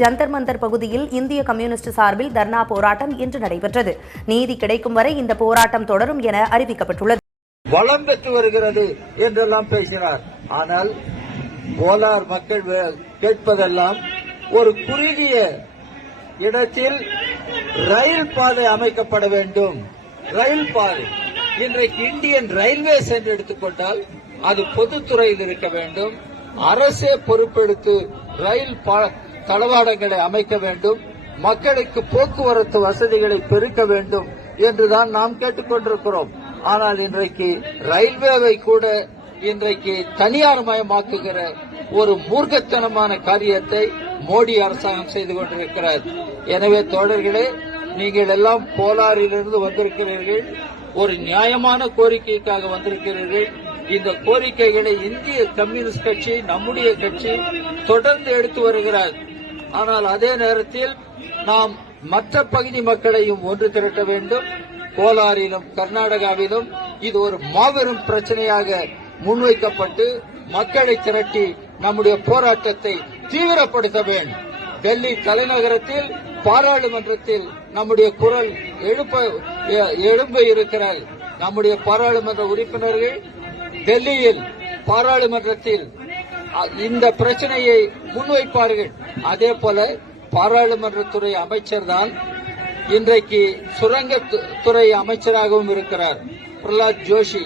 ஜந்தர் மந்தர் பகுதியில் இந்திய கம்யூனிஸ்ட் சார்பில் தர்ணா போராட்டம் இன்று நடைபெற்றது. நீதி கிடைக்கும் வரை இந்த போராட்டம் தொடரும் என அறிவிக்கப்பட்டுள்ளது. வளம் பெற்று வருகிறது என்றெல்லாம் பேசினார். ஆனால் கோலார் மக்கள் கேட்பதெல்லாம் ஒரு குறுகிய இடத்தில் ரயில் பாதை அமைக்கப்பட வேண்டும். ரயில் பாதை இன்றைக்கு இந்தியன் ரயில்வேஸ் என்று எடுத்துக்கொண்டால் அது பொதுத்துறையில் இருக்க வேண்டும். அரசே பொறுப்பெடுத்து ரயில் தளவாடங்களை அமைக்க வேண்டும். மக்களுக்கு போக்குவரத்து வசதிகளை பெருக்க வேண்டும் என்றுதான் நாம் கேட்டுக் கொண்டிருக்கிறோம். ஆனால் இன்றைக்கு ரயில்வேவை கூட இன்றைக்கு தனியார் மயமாக்குகிற ஒரு மூர்க்கத்தனமான காரியத்தை மோடி அரசாங்கம் செய்து கொண்டிருக்கிறது. எனவே தோழர்களே, நீங்கள் எல்லாம் கோலாரிலிருந்து வந்திருக்கிறீர்கள். ஒரு நியாயமான கோரிக்கைக்காக வந்திருக்கிறீர்கள். இந்த கோரிக்கைகளை இந்திய கம்யூனிஸ்ட் கட்சி, நம்முடைய கட்சி தொடர்ந்து எடுத்து வருகிறார். ஆனால் அதே நேரத்தில் நாம் மற்ற பகுதி மக்களையும் ஒன்று திரட்ட வேண்டும். கோலாரிலும் கர்நாடகாவிலும் இது ஒரு மாபெரும் பிரச்சனையாக முன்வைக்கப்பட்டு மக்களை திரட்டி நம்முடைய போராட்டத்தை தீவிரப்படுத்த வேண்டும். டெல்லி தலைநகரத்தில் பாராளுமன்றத்தில் நம்முடைய குரல் எழும்ப இருக்கிறார். நம்முடைய பாராளுமன்ற உறுப்பினர்கள் டெல்லியில் பாராளுமன்றத்தில் இந்த பிரச்சனையை முன்வைப்பார்கள். அதே போல பாராளுமன்றத்துறை அமைச்சர் தான் இன்றைக்கு சுரங்கத்துறை அமைச்சராகவும் இருக்கிறார், பிரகலாத் ஜோஷி.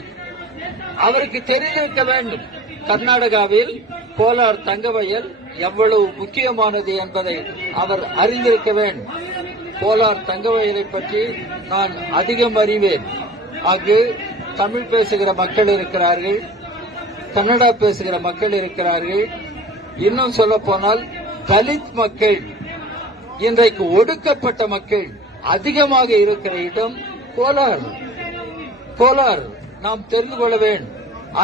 அவருக்கு தெரிந்திருக்க வேண்டும் கர்நாடகாவில் கோலார் தங்கவயல் எவ்வளவு முக்கியமானது என்பதை அவர் அறிந்திருக்க வேண்டும். கோலார் தங்கவயலை பற்றி நான் அதிகம் அறிவேன். அங்கு தமிழ் பேசுகிற மக்கள் இருக்கிறார்கள், கன்னடா பேசுகிற மக்கள் இருக்கிறார்கள். இன்னும் சொல்ல போனால் தலித் மக்கள், இன்றைக்கு ஒடுக்கப்பட்ட மக்கள் அதிகமாக இருக்கிற இடம் கோலார். நாம் தெரிந்து கொள்ள வேண்டும்.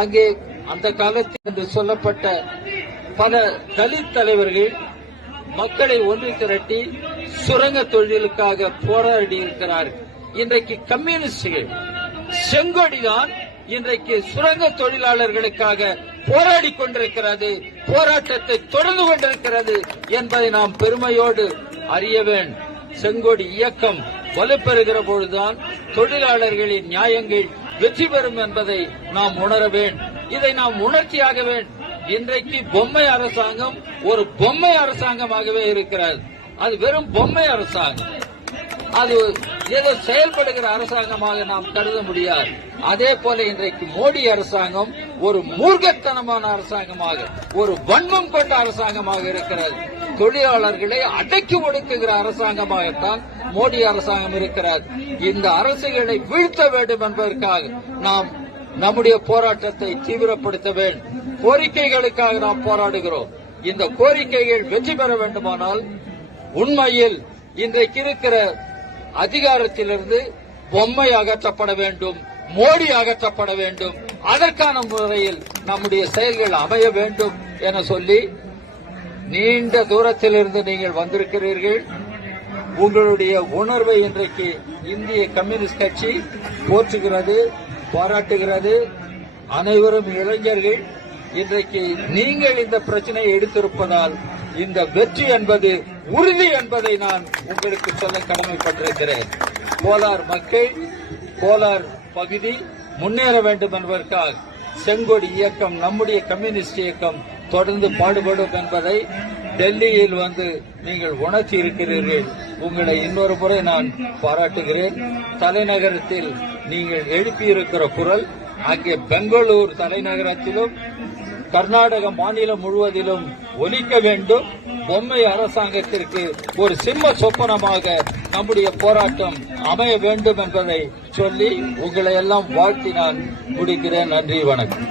அங்கே அந்த காலத்தில் என்று சொல்லப்பட்ட பல தலித் தலைவர்கள் மக்களை ஒன்று திரட்டி சுரங்க தொழிலுக்காக போராடி இருக்கிறார்கள். இன்றைக்கு கம்யூனிஸ்டுகள் செங்கொடிதான் இன்றைக்கு சுரங்க தொழிலாளர்களுக்காக போராடி கொண்டிருக்கிறது, போராட்டத்தை தொடர்ந்து கொண்டிருக்கிறது என்பதை நாம் பெருமையோடு அறிய வேண்டும். செங்கொடி இயக்கம் வலுப்பெறுகிற பொழுதுதான் தொழிலாளர்களின் நியாயங்கள் வெற்றி பெறும் என்பதை நாம் உணர வேண்டும். இதை நாம் உணர்த்தியாக வேண்டும். இன்றைக்கு பொம்மை அரசாங்கம் ஒரு பொம்மை அரசாங்கமாகவே இருக்கிறது. அது வெறும் பொம்மை அரசாங்கம். அது ஏதோ செயல்படுகிற அரசாங்கமாக நாம் கருத முடியாது. அதே போல இன்றைக்கு மோடி அரசாங்கம் ஒரு மூர்க்கத்தனமான அரசாங்கமாக, ஒரு வன்மம் கொண்ட அரசாங்கமாக இருக்கிறது. தொழிலாளர்களை அடக்கி ஒடுக்குகிற அரசாங்கமாகத்தான் மோடி அரசாங்கம் இருக்கிறது. இந்த அரசுகளை வீழ்த்த வேண்டும் என்பதற்காக நாம் நம்முடைய போராட்டத்தை தீவிரப்படுத்த வேண்டும். கோரிக்கைகளுக்காக நாம் போராடுகிறோம். இந்த கோரிக்கைகள் வெற்றி பெற வேண்டுமானால் உண்மையில் இன்றைக்கு இருக்கிற அதிகாரத்திலிருந்து பொம்மை அகற்றப்பட வேண்டும், மோடி அகற்றப்பட வேண்டும். அதற்கான முறையில் நம்முடைய செயல்கள் அமைய வேண்டும் என சொல்லி, நீண்ட தூரத்திலிருந்து நீங்கள் வந்திருக்கிறீர்கள். உங்களுடைய உணர்வை இன்றைக்கு இந்திய கம்யூனிஸ்ட் கட்சி போற்றுகிறது, பாராட்டுகிறது. அனைவரும் இளைஞர்கள். இன்றைக்கு நீங்கள் இந்த பிரச்சனையை எடுத்திருப்பதால் இந்த வெற்றி என்பது உறுதி என்பதை நான் உங்களுக்கு சொல்ல கடமைப்பட்டிருக்கிறேன். கோலார் மக்கள், கோலார் பகுதி முன்னேற வேண்டும் என்பதற்காக செங்கொடி இயக்கம், நம்முடைய கம்யூனிஸ்ட் இயக்கம் தொடர்ந்து பாடுபடும் என்பதை டெல்லியில் வந்து நீங்கள் உணர்த்தி இருக்கிறீர்கள். உங்களை இன்னொரு முறை நான் பாராட்டுகிறேன். தலைநகரத்தில் நீங்கள் எழுப்பியிருக்கிற குரல் அங்கே பெங்களூர் தலைநகரத்திலும் கர்நாடக மாநிலம் முழுவதிலும் ஒலிக்க வேண்டும். பொம்மை அரசாங்கத்திற்கு ஒரு சிம்ம சொப்பனமாக நம்முடைய போராட்டம் அமைய வேண்டும் என்பதை சொல்லி உங்களை எல்லாம் வாழ்த்தி நான் முடிக்கிறேன். நன்றி, வணக்கம்.